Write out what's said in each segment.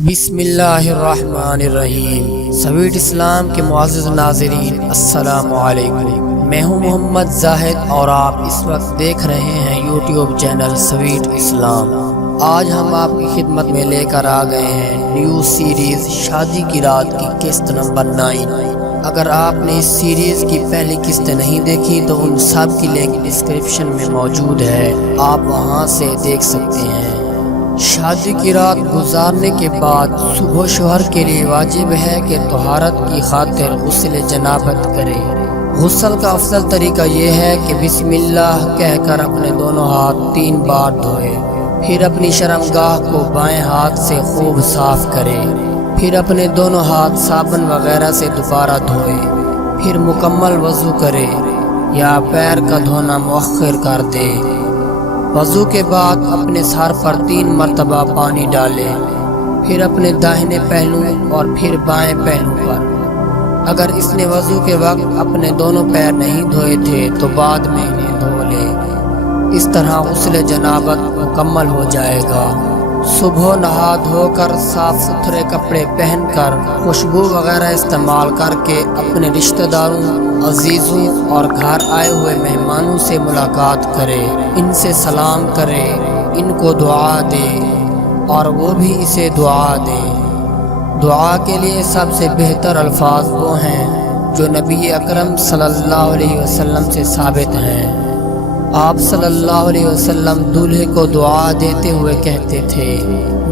بسم اللہ الرحمن الرحیم۔ سویٹ اسلام کے معزز ناظرین، السلام علیکم۔ میں ہوں محمد زاہد اور آپ اس وقت دیکھ رہے ہیں یوٹیوب چینل سویٹ اسلام۔ آج ہم آپ کی خدمت میں لے کر آ گئے ہیں نیو سیریز شادی کی رات کی قسط نمبر 9۔ اگر آپ نے اس سیریز کی پہلی قسطیں نہیں دیکھی تو ان سب کی لنک ڈسکرپشن میں موجود ہے، آپ وہاں سے دیکھ سکتے ہیں۔ شادی کی رات گزارنے کے بعد صبح شوہر کے لیے واجب ہے کہ طہارت کی خاطر غسل جنابت کرے۔ غسل کا افضل طریقہ یہ ہے کہ بسم اللہ کہہ کر اپنے دونوں ہاتھ 3 بار دھوئے، پھر اپنی شرمگاہ کو بائیں ہاتھ سے خوب صاف کرے، پھر اپنے دونوں ہاتھ صابن وغیرہ سے دوبارہ دھوئے، پھر مکمل وضو کرے یا پیر کا دھونا مؤخر کر دے۔ وضو کے بعد اپنے سر پر 3 مرتبہ پانی ڈالے، پھر اپنے داہنے پہلو اور پھر بائیں پہلو پر۔ اگر اس نے وضو کے وقت اپنے دونوں پیر نہیں دھوئے تھے تو بعد میں انہیں دھو لے۔ اس طرح غسل جنابت مکمل ہو جائے گا۔ صبح نہا دھو کر صاف ستھرے کپڑے پہن کر خوشبو وغیرہ استعمال کر کے اپنے رشتہ داروں، عزیزوں اور گھر آئے ہوئے مہمانوں سے ملاقات کرے، ان سے سلام کرے، ان کو دعا دے اور وہ بھی اسے دعا دے۔ دعا کے لیے سب سے بہتر الفاظ وہ ہیں جو نبی اکرم صلی اللہ علیہ وسلم سے ثابت ہیں۔ آپ صلی اللہ علیہ وسلم دولہے کو دعا دیتے ہوئے کہتے تھے،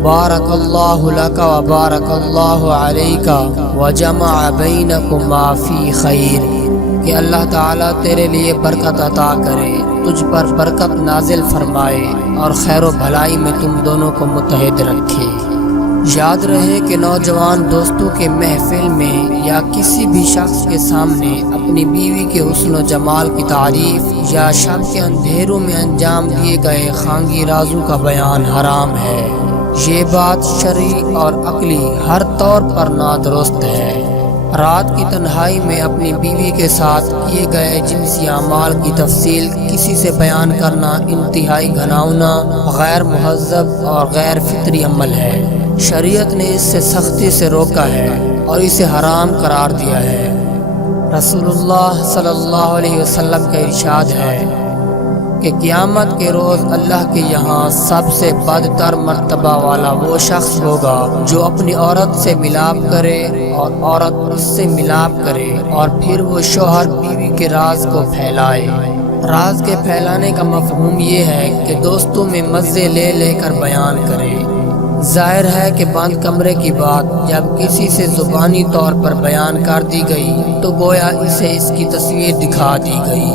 بارک اللہ لک و بارک اللہ علیک وجمع بینکما فی خیر، کہ اللہ تعالیٰ تیرے لیے برکت عطا کرے، تجھ پر برکت نازل فرمائے اور خیر و بھلائی میں تم دونوں کو متحد رکھے۔ یاد رہے کہ نوجوان دوستوں کے محفل میں یا کسی بھی شخص کے سامنے اپنی بیوی کے حسن و جمال کی تعریف یا شب کے اندھیروں میں انجام دیے گئے خانگی رازوں کا بیان حرام ہے۔ یہ بات شرعی اور عقلی ہر طور پر نادرست ہے۔ رات کی تنہائی میں اپنی بیوی کے ساتھ کیے گئے جنسی اعمال کی تفصیل کسی سے بیان کرنا انتہائی گھناؤنا، غیر مہذب اور غیر فطری عمل ہے۔ شریعت نے اس سے سختی سے روکا ہے اور اسے حرام قرار دیا ہے۔ رسول اللہ صلی اللہ علیہ وسلم کا ارشاد ہے کہ قیامت کے روز اللہ کے یہاں سب سے بدتر مرتبہ والا وہ شخص ہوگا جو اپنی عورت سے ملاپ کرے اور عورت اس سے ملاپ کرے اور پھر وہ شوہر بیوی کے راز کو پھیلائے۔ راز کے پھیلانے کا مفہوم یہ ہے کہ دوستوں میں مزے لے لے کر بیان کرے۔ ظاہر ہے کہ بند کمرے کی بات جب کسی سے زبانی طور پر بیان کر دی گئی تو گویا اسے اس کی تصویر دکھا دی گئی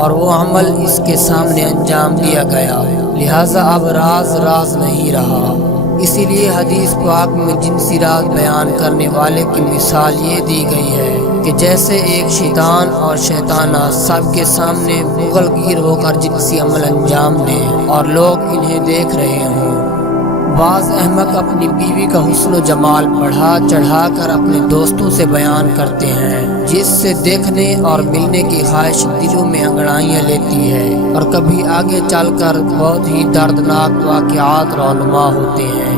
اور وہ عمل اس کے سامنے انجام دیا گیا، لہٰذا اب راز راز نہیں رہا۔ اسی لیے حدیث پاک میں جنسی راز بیان کرنے والے کی مثال یہ دی گئی ہے کہ جیسے ایک شیطان اور شیطانہ سب کے سامنے مغل گیر ہو کر جنسی عمل انجام دیں اور لوگ انہیں دیکھ رہے ہوں۔ بعض احمق اپنی بیوی کا حسن و جمال بڑھا چڑھا کر اپنے دوستوں سے بیان کرتے ہیں، جس سے دیکھنے اور ملنے کی خواہش دلوں میں انگڑائیاں لیتی ہے اور کبھی آگے چل کر بہت ہی دردناک واقعات رونما ہوتے ہیں۔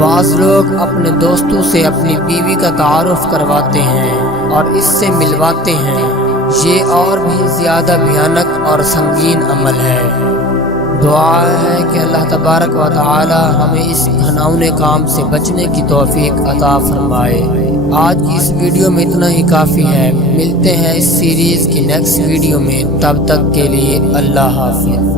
بعض لوگ اپنے دوستوں سے اپنی بیوی کا تعارف کرواتے ہیں اور اس سے ملواتے ہیں، یہ اور بھی زیادہ بھیانک اور سنگین عمل ہے۔ دعا ہے کہ اللہ تبارک و تعالی ہمیں اس گھناؤنے کام سے بچنے کی توفیق عطا فرمائے۔ آج کی اس ویڈیو میں اتنا ہی کافی ہے، ملتے ہیں اس سیریز کی نیکسٹ ویڈیو میں، تب تک کے لیے اللہ حافظ۔